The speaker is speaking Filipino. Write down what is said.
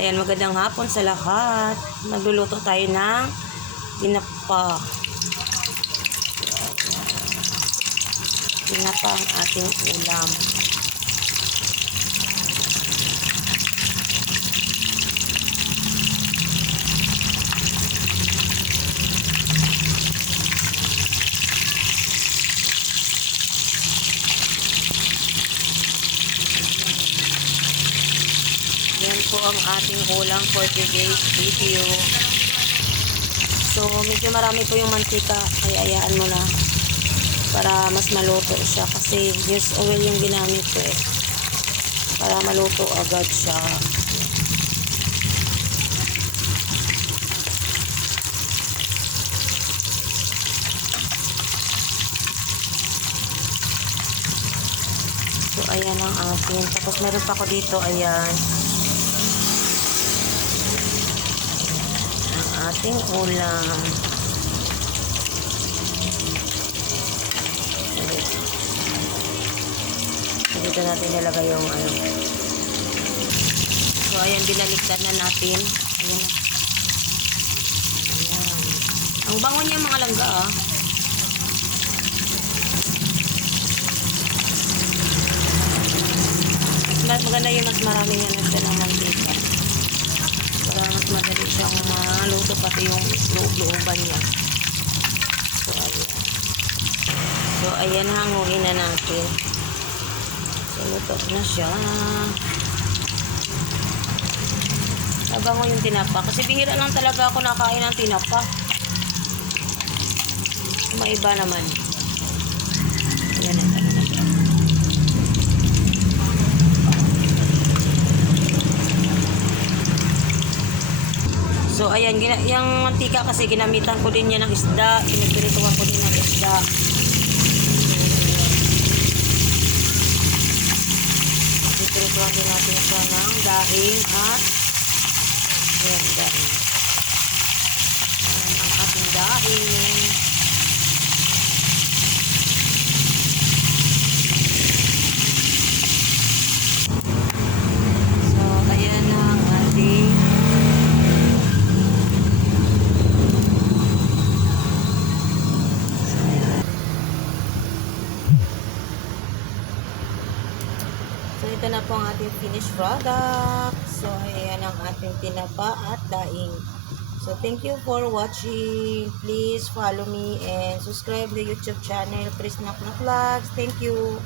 Ayan, magandang hapon sa lahat. Magluluto tayo ng tinapa. Tinapa ang ating ulam. Yan po ang ating ulam for today's video. So, medyo marami po yung mantika. Kaya ayaan mo na. Para mas maluto siya. Kasi years oil yung ginamit ko eh. Para maluto agad siya. So, ayan ang ating. Tapos meron pa ko dito, ayan. Ating ulam. Dito natin nilagay yung ano. So, ayan, binaliktad na natin. Ayan. Ayan. Ang bango niya mga langga, ah. mas maganda yung mas maraming ano siya ng mantika. Para mas madali siyang maluto pati yung loob-looban niya. So, ayan. So, ayan, hanguin na natin. So, luto na siya. Nabango yung tinapa. Kasi bihira lang talaga ako nakain ng tinapa. Maiba naman. Ayan na, ano So, ayan, yung mantika kasi ginamitan ko din yan ng isda. Pinagpirituan ko din ng isda. Pinagpirituan din natin siya ng dahing at ayan, dahing. Ayan, ang ating dahing. So, ayan na ang ating So, ito na po ang ating finished product. So, ayan ang ating tinapa at daing. So, thank you for watching. Please follow me and subscribe the YouTube channel, Chris Naknak Vlogs. Thank you.